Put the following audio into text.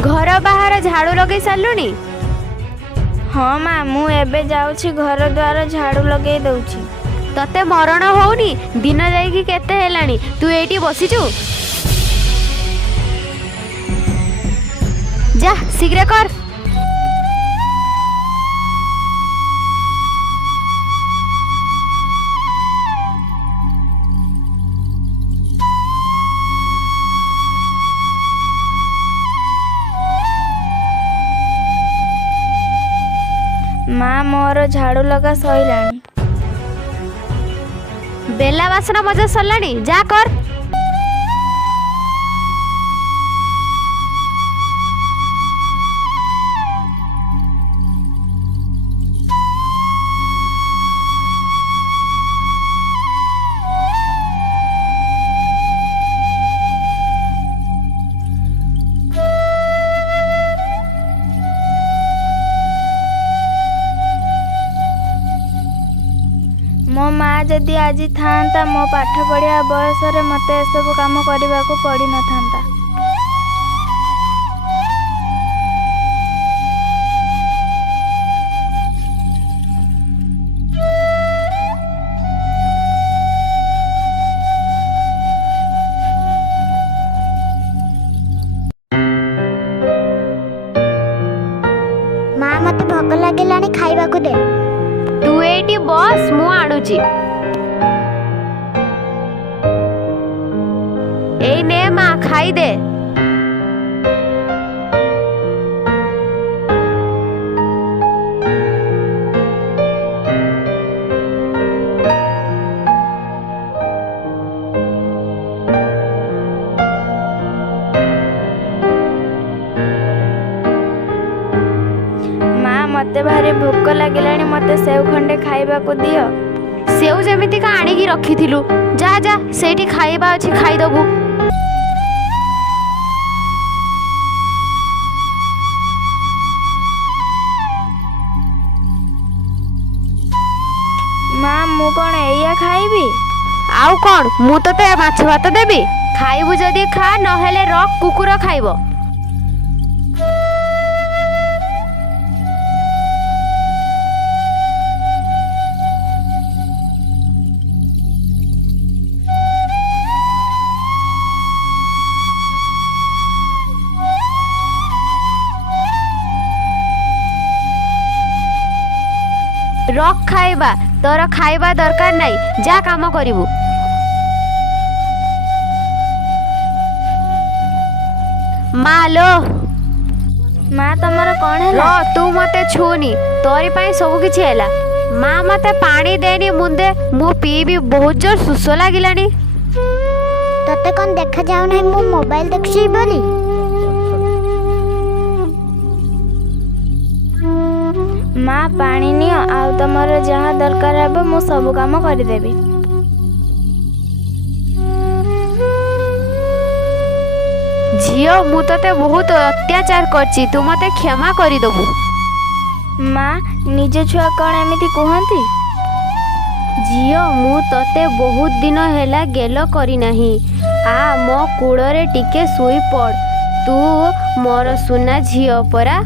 घर बाहर झाड़ू लगे सारूनी? हाँ माँ मु एबे जाऊँची घर द्वार झाड़ू लगे दउची। तते मरण होउनी? दिन जाइकी केते हेलानी तू एठी बसिचु? जा शीघ्र कर। माँ मोर झाड़ू लगा सइलानी। बेला बासन मजा सरलानी, जा कर। मो माँ जदि आज था मो पाठ पढ़िया बयस रे मते सब काम करने को पड़ी न था। माँ मते भोक लागेलानी खाइबा को दे। तू एठी बस मु आणुची। ए ने माँ खाई दे। माँ मते भारी भोक लगिलानी मते सेव खंडे खाइबा को दियो। सेउ जेमिति का आनिकी रखिथिलु, जा जा सेठी खाइबा अछि खाई दबु। माँ मु कौन एया खाइबी? आउ कोन मु तते माछ भात देबी, खाइबु जदी खा नहेले रख कुकुर खाइबो। रख खाइबा, तोर खाइबा दरकार नहीं, जा काम करिबु। मालो माँ तमर कौन है? रो तू मते छूनी, तोरी पाई सब किछि हैला। माँ मते पानी देनी मुंदे, मु पीबी बहुत जोर सुस लागिलानी। तते कौन देखा जाऊ नहीं मु मोबाइल देखछि बोली? माँ पानी नियो आउ तमर जहाँ दरकार है मु सब काम कर देबी। झियो मु तते बहुत अत्याचार करछि, तू मते क्षमा करि दबु। माँ निज छुआ कौन एमिति कहती? झियो मु तते बहुत दिन हैला गेलो करी नाही। आ मो कूड़रे टिके सोई पड़, तू मोर सुना झियो परा।